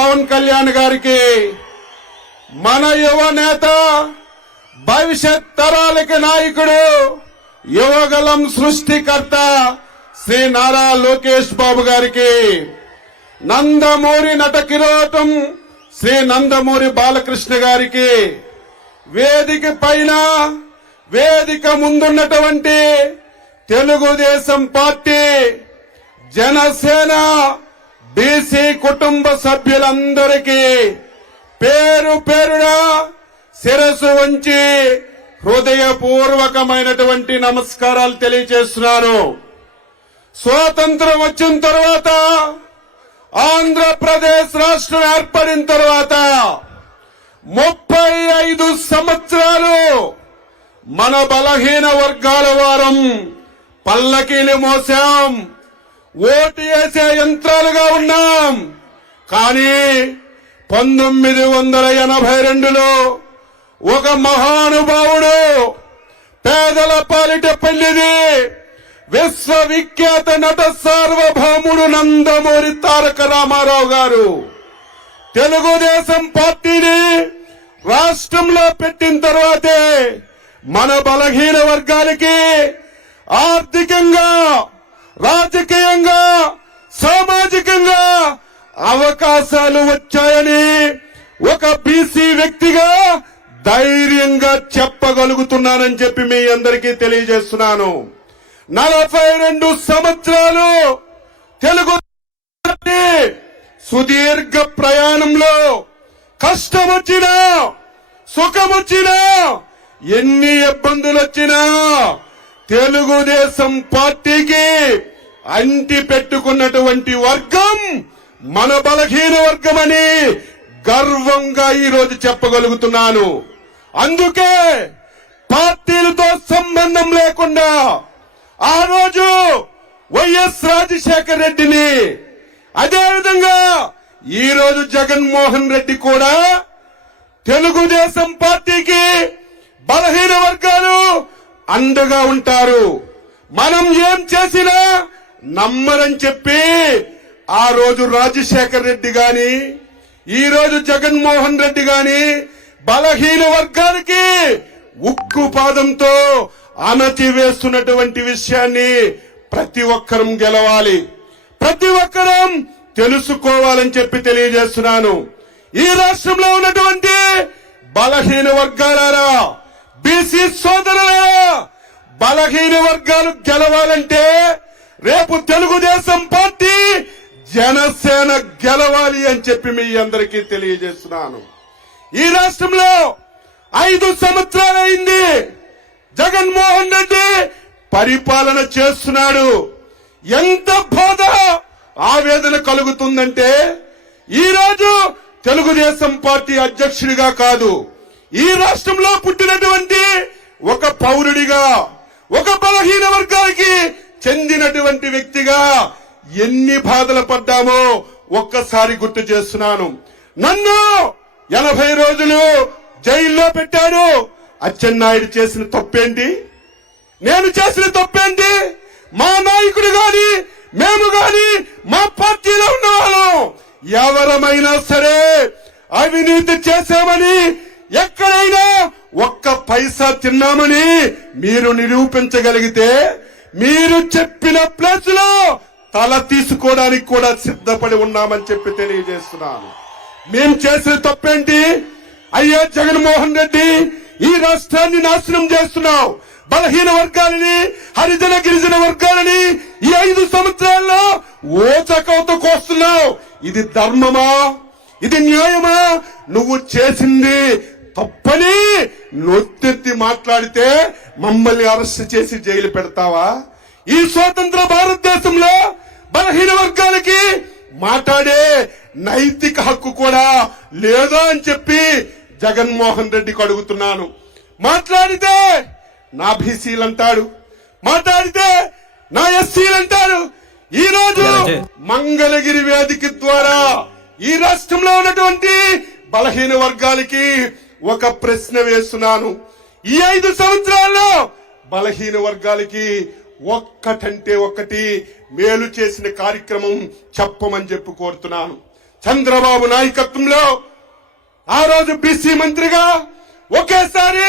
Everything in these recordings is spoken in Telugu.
పవన్ కళ్యాణ్ గారికి, మన యువ నేత, భవిష్యత్ తరాలకి నాయకుడు, యువగలం సృష్టికర్త శ్రీ నారా లోకేష్ బాబు గారికి, నందమూరి నట కిరీటం శ్రీ నందమూరి బాలకృష్ణ గారికి, వేదిక పైన వేదిక ముందున్నటువంటి తెలుగుదేశం పార్టీ, జనసేన, బీసీ కుటుంబ సభ్యులందరికీ పేరు పేరున శిరస్సు వంచి హృదయపూర్వకమైనటువంటి నమస్కారాలు తెలియజేస్తున్నాను. స్వాతంత్రం వచ్చిన తర్వాత, ఆంధ్రప్రదేశ్ రాష్ట్రం ఏర్పడిన తర్వాత 35 సంవత్సరాలు మన బలహీన వర్గాల వారం పల్లకీలు మోసాం, ఓటు వేసే యంత్రాలుగా ఉన్నాం. కానీ 1982లో ఒక మహానుభావుడు, పేదల పాలిట పెళ్లిది, విశ్వవిఖ్యాత నట సార్వభౌముడు నందమూరి తారక రామారావు గారు తెలుగుదేశం పార్టీని రాష్ట్రంలో పెట్టిన తర్వాతే మన బలహీన వర్గాలకి ఆర్థికంగా, రాజకీయంగా, సామాజికంగా అవకాశాలు వచ్చాయని ఒక బీసీ వ్యక్తిగా ధైర్యంగా చెప్పగలుగుతున్నానని చెప్పి మీ అందరికీ తెలియజేస్తున్నాను. 42 సంవత్సరాలు తెలుగు సుదీర్ఘ ప్రయాణంలో కష్టం వచ్చినా, సుఖం వచ్చినా, ఎన్ని ఇబ్బందులు వచ్చినా తెలుగుదేశం పార్టీకి అంటి పెట్టుకున్నటువంటి వర్గం మన బలహీన వర్గమని గర్వంగా ఈరోజు చెప్పగలుగుతున్నాను. అందుకే పార్టీలతో సంబంధం లేకుండా ఆ రోజు వైఎస్ రాజశేఖర రెడ్డిని, అదేవిధంగా ఈ రోజు జగన్మోహన్ రెడ్డి కూడా తెలుగుదేశం పార్టీకి బలహీన వర్గాలు అండగా ఉంటారు. మనం ఏం చేసినా నమ్మరని చెప్పి ఆ రోజు రాజశేఖర రెడ్డి గాని, ఈ రోజు జగన్మోహన్ రెడ్డి గాని బలహీన వర్గానికి ఉక్కు పాదంతో అణచివేస్తున్నటువంటి విషయాన్ని ప్రతి ఒక్కరం గెలవాలి, ప్రతి ఒక్కరం తెలుసుకోవాలని చెప్పి తెలియజేస్తున్నాను. ఈ రాష్ట్రంలో ఉన్నటువంటి బలహీన వర్గాలారా, బీసీ సోదరులారా, బలహీన వర్గాలు గెలవాలంటే రేపు తెలుగుదేశం పార్టీ, జనసేన గెలవాలి అని చెప్పి మీ అందరికీ తెలియజేస్తున్నాను. ఈ రాష్ట్రంలో 5 సంవత్సరాలైంది జగన్మోహన్ రెడ్డి పరిపాలన చేస్తున్నాడు. ఎంత బాధ, ఆవేదన కలుగుతుందంటే ఈ రోజు తెలుగుదేశం పార్టీ అధ్యక్షుడిగా కాదు, ఈ రాష్ట్రంలో పుట్టినటువంటి ఒక పౌరుడిగా, ఒక బలహీన వర్గానికి చెందినటువంటి వ్యక్తిగా ఎన్ని బాధలు పడ్డామో ఒక్కసారి గుర్తు చేస్తున్నాను. నన్ను 80 రోజులు జైల్లో పెట్టాడు. అచ్చెన్నాయుడు చేసిన తప్పేంటి? నేను చేసిన తప్పేంటి? మా నాయకుడు గాని, మేము గాని, మా పార్టీలో ఉన్న వాళ్ళం ఎవరమైనా సరే అవినీతి చేశామని, ఎక్కడైనా ఒక్క పైసా తిన్నామని మీరు నిరూపించగలిగితే మీరు చెప్పిన ప్లేస్ లో తల తీసుకోవడానికి కూడా సిద్ధపడి ఉన్నామని చెప్పి తెలియజేస్తున్నాను. మేం చేసిన తప్పేంటి? అయ్యా జగన్మోహన్ రెడ్డి, ఈ రాష్ట్రాన్ని నాశనం చేస్తున్నావు, బలహీన వర్గాలని, హరిజన గిరిజన వర్గాలని ఈ 5 సంవత్సరాల్లో ఓచకవత కోస్తున్నావు. ఇది ధర్మమా? ఇది న్యాయమా? నువ్వు చేసింది తప్పని నొత్తెత్తి మాట్లాడితే మమ్మల్ని అరెస్ట్ చేసి జైలు పెడతావా? ఈ స్వతంత్ర భారతదేశంలో బలహీన వర్గాలకి మాట్లాడే నైతిక హక్కు కూడా లేదా అని చెప్పి జగన్మోహన్ రెడ్డికి అడుగుతున్నాను. మాట్లాడితే నా బీసీలు అంటాడు, మాట్లాడితే నా ఎస్సీలు అంటారు. ఈ రోజు మంగళగిరి వేదిక ద్వారా ఈ రాష్ట్రంలో ఉన్నటువంటి బలహీన వర్గాలకి ఒక ప్రశ్న వేస్తున్నాను. ఈ 5 సంవత్సరాల్లో బలహీన వర్గాలకి ఒక్కటంటే ఒక్కటి మేలు చేసిన కార్యక్రమం చెప్పమని చెప్పి కోరుతున్నాను. చంద్రబాబు నాయకత్వంలో ఆ రోజు బీసీ మంత్రిగా ఒకేసారి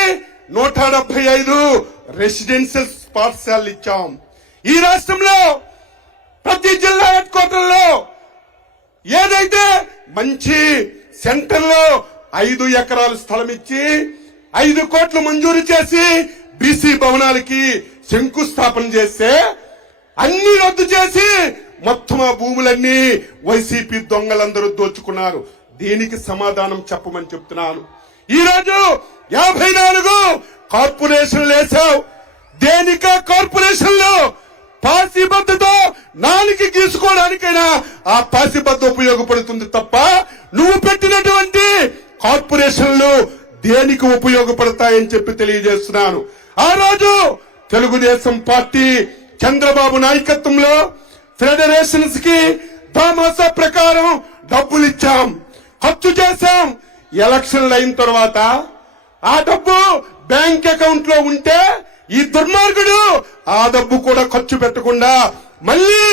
175 రెసిడెన్షియల్ పాఠశాలలు ఇచ్చాం. ఈ రాష్ట్రంలో ప్రతి జిల్లా హెడ్ క్వార్టర్లో ఏదైతే మంచి సెంటర్ లో 5 ఎకరాల స్థలం ఇచ్చి 5 కోట్లు మంజూరు చేసి బీసీ భవనాలకి శంకుస్థాపన చేస్తే అన్ని రద్దు చేసి మొత్తం ఆ భూములన్నీ వైసీపీ దొంగలందరూ దోచుకున్నారు. దీనికి సమాధానం చెప్పమని చెప్తున్నాను. ఈ రోజు 54 కార్పొరేషన్లు వేశావు. దేనికా కార్పొరేషన్లు పాసిబద్దతో నాలుగు గీసుకోవడానికైనా ఆ పాసిబద్ద ఉపయోగపడుతుంది తప్ప నువ్వు పెట్టినటువంటి కార్పొరేషన్లు దేనికి ఉపయోగపడతాయని చెప్పి తెలియజేస్తున్నాను. ఆ రోజు తెలుగుదేశం పార్టీ చంద్రబాబు నాయకత్వంలో ఫెడరేషన్స్ కి దామాసా ప్రకారం డబ్బులు ఇచ్చాం, ఖర్చు చేశాం. ఎలక్షన్లు అయిన తర్వాత ఆ డబ్బు బ్యాంక్ అకౌంట్ లో ఉంటే ఈ దుర్మార్గుడు ఆ డబ్బు కూడా ఖర్చు పెట్టకుండా మళ్ళీ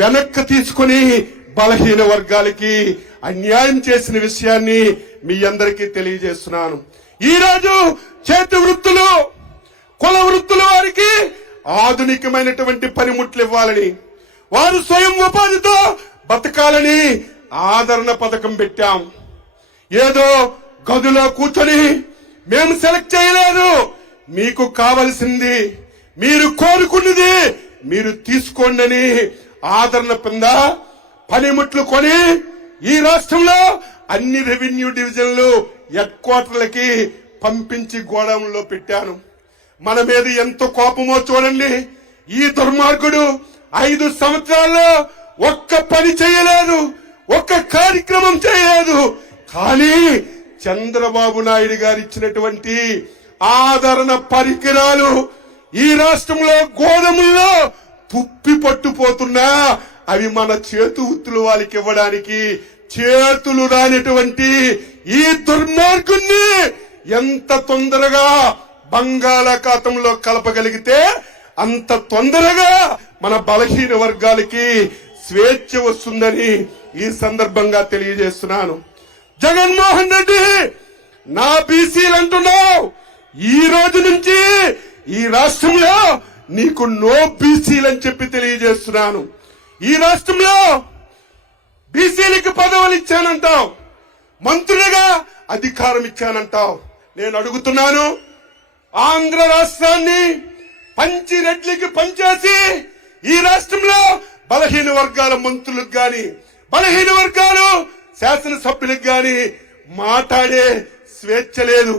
వెనక్కి తీసుకుని బలహీన వర్గాలకి అన్యాయం చేసిన విషయాన్ని మీ అందరికీ తెలియజేస్తున్నాను. ఈ రోజు చేతి వృత్తులు, కుల వృత్తుల వారికి ఆధునికమైనటువంటి పనిముట్లు ఇవ్వాలని, వారు స్వయం ఉపాధితో బతకాలని ఆదరణ పథకం పెట్టాం. ఏదో గదిలో కూర్చొని మేము సెలెక్ట్ చేయలేదు, మీకు కావలసింది మీరు కోరుకున్నది మీరు తీసుకోండి అని ఆదరణ పొంద పనిముట్లు కొని ఈ రాష్ట్రంలో అన్ని రెవెన్యూ డివిజన్లు హెడ్ క్వార్టర్లకి పంపించి గోడౌన్లో పెట్టాను. మన మీద ఎంత కోపమో చూడండి. ఈ దుర్మార్గుడు 5 సంవత్సరాల్లో ఒక్క పని చేయలేదు, ఒక్క కార్యక్రమం చేయలేదు. కానీ చంద్రబాబు నాయుడు గారు ఇచ్చినటువంటి ఆదరణ పరికరాలు ఈ రాష్ట్రంలో గోడముల్లో తుప్పి పట్టుపోతున్నా అవి మన చేతు వృత్తులు వాళ్ళకి ఇవ్వడానికి చేతులు రానిటువంటి ఈ దుర్మార్గుణ్ణి ఎంత తొందరగా బంగాళాఖాతంలో కలపగలిగితే అంత తొందరగా మన బలహీన వర్గాలకి స్వేచ్ఛ వస్తుందని ఈ సందర్భంగా తెలియజేస్తున్నాను. జగన్మోహన్ రెడ్డి నా బీసీలు అంటున్నావు, ఈ రోజు నుంచి ఈ రాష్ట్రంలో నీకు నో బీసీలు అని చెప్పి తెలియజేస్తున్నాను. ఈ రాష్ట్రంలో బీసీలకి పదవులు ఇచ్చానంటావు, మంత్రులుగా అధికారం ఇచ్చానంటావు. నేను అడుగుతున్నాను, ఆంధ్ర రాష్ట్రాన్ని పంచి రెడ్లికి పంచేసి ఈ రాష్ట్రంలో బలహీన వర్గాల మంత్రులకు గాని, బలహీన వర్గాలు శాసనసభ్యులకు గాని మాట్లాడే స్వేచ్ఛ లేదు.